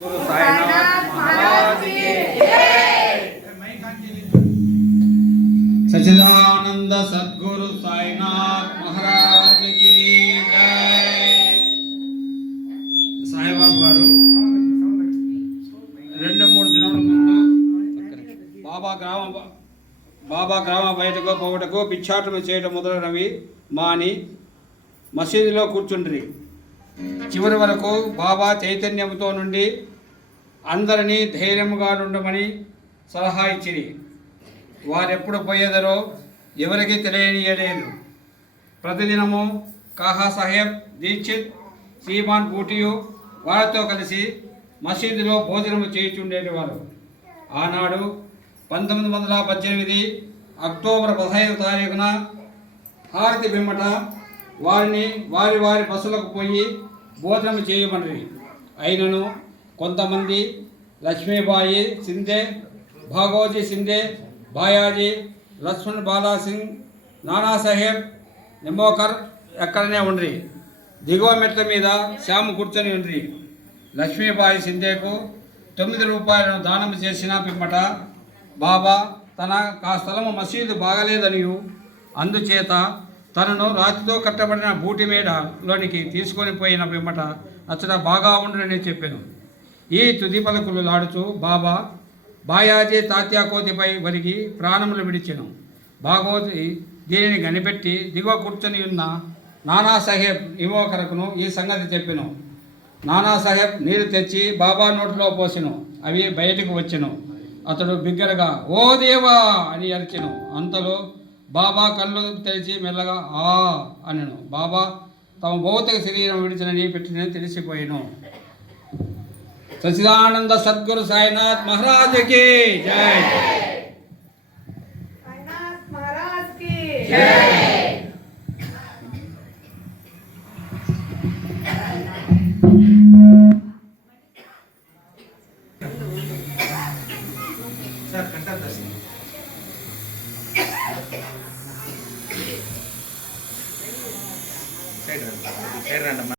गुरु साईनाथ महाराज की सच्चिदानंद सद्गुरु साईनाथ महाराज की जय సాయిబాబు గారు రెండు మూడు దినాల ముందు బాబా గ్రామ బాబా గ్రామ బయటకు పోవటకు పిచ్చాటం చేయడం మొదలైనవి మాని మసీదులో కూర్చుండ్రి చివరి వరకు బాబా చైతన్యంతో నుండి అందరినీ ధైర్యంగా ఉండమని సలహా ఇచ్చిరి. వారెప్పుడు పోయేదరో ఎవరికి తెలియనియలేదు. ప్రతిదినము కాహా సాహెబ్ దీక్షిత్ సీమాన్ బూటియు వారితో కలిసి మసీదులో భోజనము చేయుచుండేటివారు. ఆనాడు పంతొమ్మిది వందల పద్దెనిమిది అక్టోబర్ పదహైదు తారీఖున హారతి బిమ్మట వారిని వారి వారి బస్సులకు పోయి భోజనం చేయమని అయినను కొంతమంది లక్ష్మీబాయి సింధే భాగోజీ సింధే బాయాజీ లక్ష్మణ్ బాలా సింగ్ నానాసాహెబ్ నిమోకర్ ఎక్కడనే ఉండ్రి. దిగువ మెట్ల మీద శ్యామ్ కూర్చొని ఉండ్రి. లక్ష్మీబాయి సింధేకు తొమ్మిది రూపాయలను దానం చేసిన పిమ్మట బాబా తన ఆ స్థలము మసీదు బాగలేదనియు. అందుచేత తనను రాతితో కట్టబడిన బూటి మేడలోనికి తీసుకొని పోయిన పిమ్మట అచ్చట బాగా ఉండునని చెప్పాను. ఈ తుది పలుకులు లాడుచు బాబా బాయాజీ తాత్యాకోతిపై వరిగి ప్రాణములు విడిచెను. బాగోతి దీనిని కనిపెట్టి దిగువ కూర్చొని ఉన్న నానాసాహెబ్ యువకరకును ఈ సంగతి చెప్పెను. నానాసాహెబ్ నీరు తెచ్చి బాబా నోట్లో పోసెను. అవి బయటకు వచ్చెను. అతడు బిగ్గరగా ఓ దేవా అని అరిచెను. అంతలో బాబా కళ్ళు తెరిచి మెల్లగా ఆ అనను. బాబా తమ భౌతిక శరీరం విడిచినని పెట్టినని తెలిసిపోయాను. సచిదానంద సద్గురు సాయినాథ్ మహారాజకి జై. సార్ కంటే సైడ్ రండి సైడ్ రండి